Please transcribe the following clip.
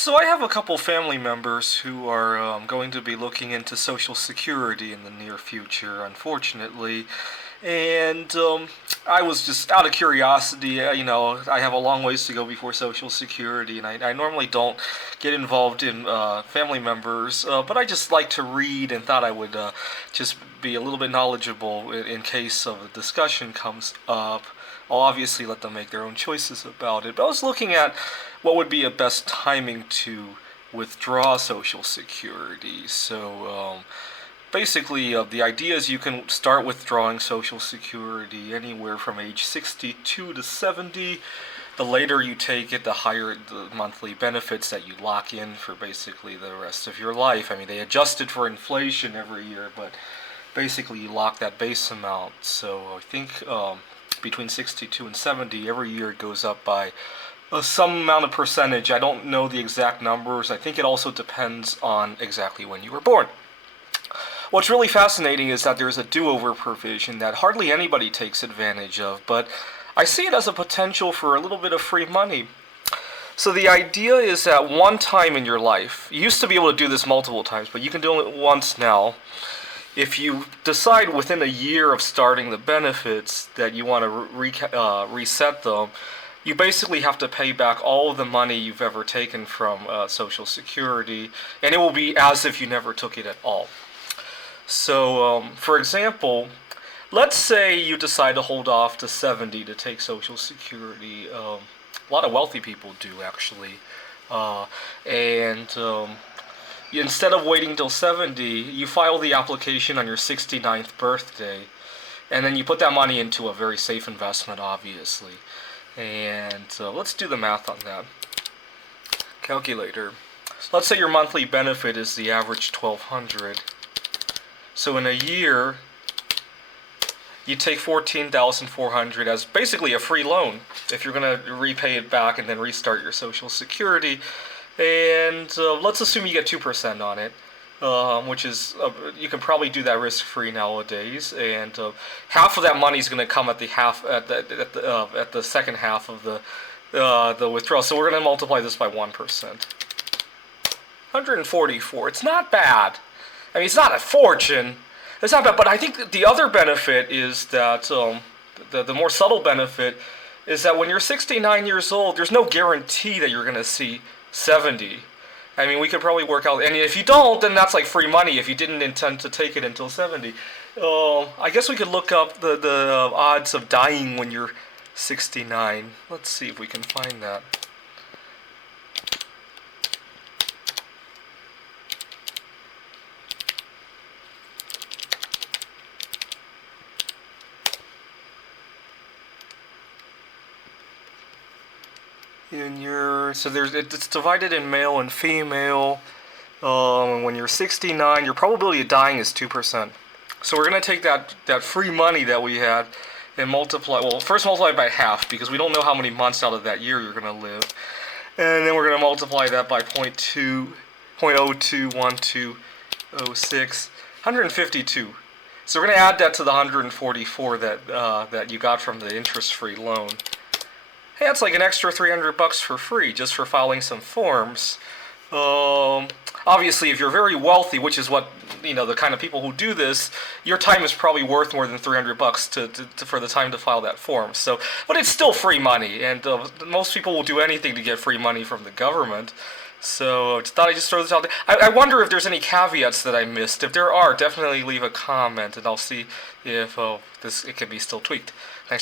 So I have a couple family members who are going to be looking into Social Security in the near future, unfortunately. And I was just out of curiosity, I have a long ways to go before Social Security, and I normally don't get involved in family members, but I just like to read and thought I would just be a little bit knowledgeable in case of a discussion comes up. I'll obviously let them make their own choices about it. But I was looking at what would be a best timing to withdraw Social Security. So basically, the idea is you can start withdrawing Social Security anywhere from age 62 to 70. The later you take it, the higher the monthly benefits that you lock in for basically the rest of your life. I mean, they adjust it for inflation every year, but basically you lock that base amount. So I think between 62 and 70, every year it goes up by some amount of percentage. I don't know the exact numbers. I think it also depends on exactly when you were born. What's really fascinating is that there's a do-over provision that hardly anybody takes advantage of, but I see it as a potential for a little bit of free money. So the idea is that one time in your life, you used to be able to do this multiple times, but you can do it once now. If you decide within a year of starting the benefits that you want to reset them, you basically have to pay back all of the money you've ever taken from Social Security, and it will be as if you never took it at all. So, for example, let's say you decide to hold off to 70 to take Social Security. A lot of wealthy people do, actually. And instead of waiting till 70, you file the application on your 69th birthday, and then you put that money into a very safe investment, obviously. And let's do the math on that. Calculator. Let's say your monthly benefit is the average 1,200. So in a year, you take 14,400 as basically a free loan if you're going to repay it back and then restart your Social Security. And let's assume you get 2% on it, which is you can probably do that risk-free nowadays. And half of that money is going to come at the second half of the withdrawal. So we're going to multiply this by 1%. 144. It's not bad. I mean, it's not a fortune. It's not bad, but I think the other benefit is that the more subtle benefit is that when you're 69 years old, there's no guarantee that you're going to see 70. I mean, we could probably work out, and if you don't, then that's like free money if you didn't intend to take it until 70. I guess we could look up the odds of dying when you're 69. Let's see if we can find that. It's divided in male and female. When you're 69, your probability of dying is 2%. So we're going to take that free money that we had and multiply, well, first multiply by half because we don't know how many months out of that year you're going to live. And then we're going to multiply that by 0.021206, 152. So we're going to add that to the 144 that you got from the interest-free loan. Hey, that's like an extra $300 for free just for filing some forms. Obviously, if you're very wealthy, which is what the kind of people who do this, your time is probably worth more than $300 for the time to file that form. So, but it's still free money, and most people will do anything to get free money from the government. So, I thought I'd just throw this out there. I wonder if there's any caveats that I missed. If there are, definitely leave a comment, and I'll see if it can be still tweaked. Thanks.